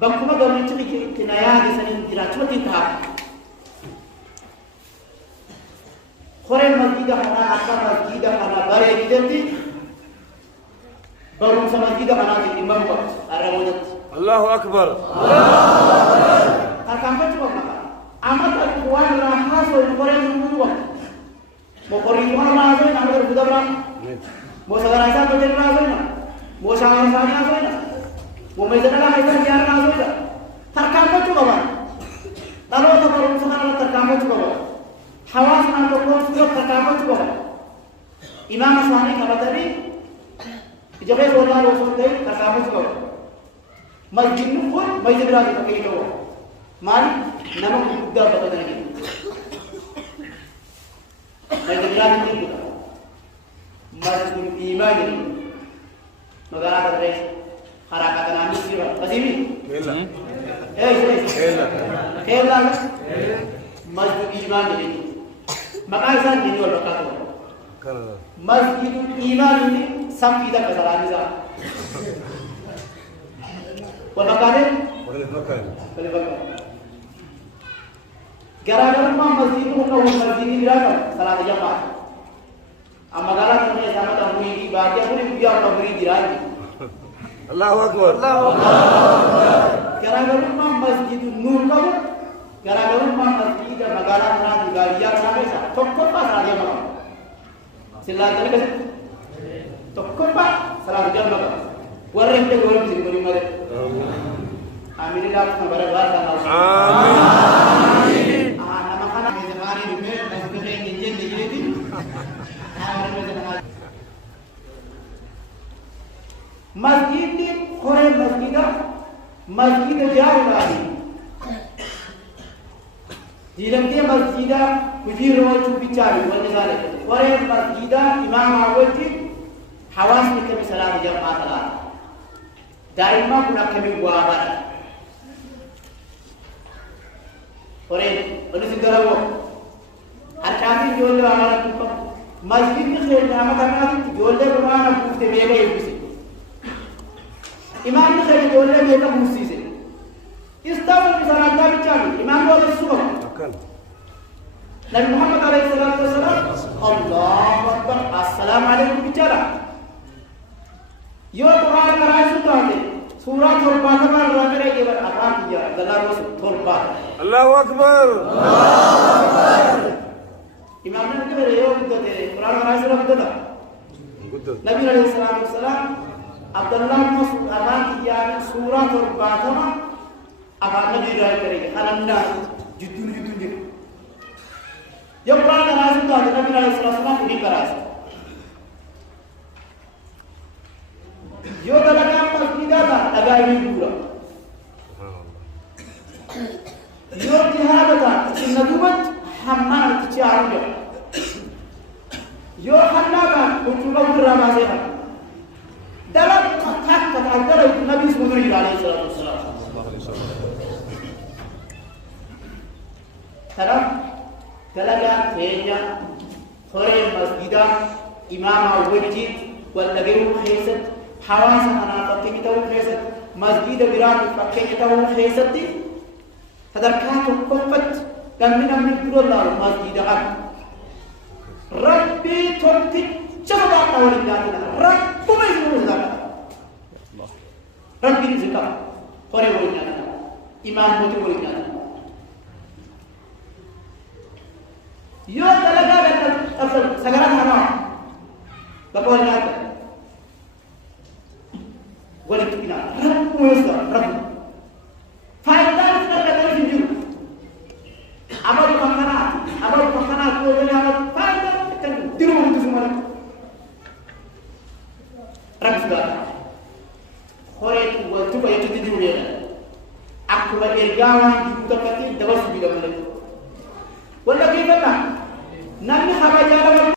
بكما قبل تلك كنايات سنين دراسة تنتهى خير مسجد أنا أكثر مسجد أنا باري كذي بروم مسجد أنا الإمام وقت أرمونت الله أكبر أكمل شو بقى أما تقوان راحة سوى القرآن هو مقرئ ما رازين أمر بدرام موسى بدر رازين موسى رازين ومزنا لا هيدا جار رازين تركمل شو بقى لو تقولون سنا تركمل شو بقى حواس ما تقولون سنا تركمل شو بقى إمام سواني كبتري جبهة ولا رسول ده تركمل شو بقى مسجد نقول مسجد راجع كيلو مالي نمك بودا بدنا كده مسجد راجع كيلو مسجد الإيمان مغارة الرئيس حركة نامي سيرة قديمي كلا كلا مسجد الإيمان ini makanya ini orang kata مسجد الإيمان ini sampai dah kesalahan saya والمكان gara-gara masjid itu kau masjid ini berapa salah jamaah amma gara ini sama tamu ini bahagia pun biar kau beri diraji Allahu Akbar gara-gara masjid nur kau gara-gara masjid negara mana negara sampai sah tokor pas salah jamaah silakan kan tokor pas salah jamaah warren te gorong sini beri mare amin dah kabar bahasa amin nama kana mezemani dume nasbete injen digiti masjid ni khore masjid jauh lagi jilam dia masjid kujir roju bicara wala sale khore masjid imam awati hawas ni kami salat jamaah salat daima kuna kami buaban ore onu sigarawo atami jolle amara tuko masjid ni khair nama kana jolle qur'an pufte mega yebisi imam ni khair jolle mega musi se istawu bi salata bichami imam wala subhan nabi muhammad alaihi salatu wasalam allahu akbar assalamu alaikum bicara yo qur'an karai sutane surah Al-Fatihah ramai lagi berapa dia dalam surah Allahu Akbar imam Nabi beliau betul Quran karai surah betul Nabi alaihi salatu wasalam Abdullah Mas'ud aman dia surah Al-Fatihah apa Nabi rai kare ananda judul dia yo Quran karai surah Nabi alaihi salatu wasalam ini karai yo dalam masjid ada ini dua yo jihadata nabuwat hamman tijarnya yo hanaga kutuba ramazan dalam kata antara Nabi sallallahu alaihi wasallam terang dalaga kenya khore masjid imam awwajid wal nabiyu khaysat حواس أنا فكيت أو خيست مسجد براد فكيت أو خيستي فدركات كفت كم من يقول الله مسجد عب ربي تنتي جبا أول جاتنا رب ما يقول ذلك ربي نزكا خير ولينا إمام موت ولينا يو تلقى بيت أصل سجران هنا بقول لك ولكن رب ويسر رب فايدان سنة تنجو أبدا مكانا كوزني أبدا فايدان تنجو تيرو من تسمى رب سبحانه خوريت وتبا يتدي ويانا أكبر إرجاوان جبتك دوس بيدا ملك ولا كيف لا نبي حبا جالا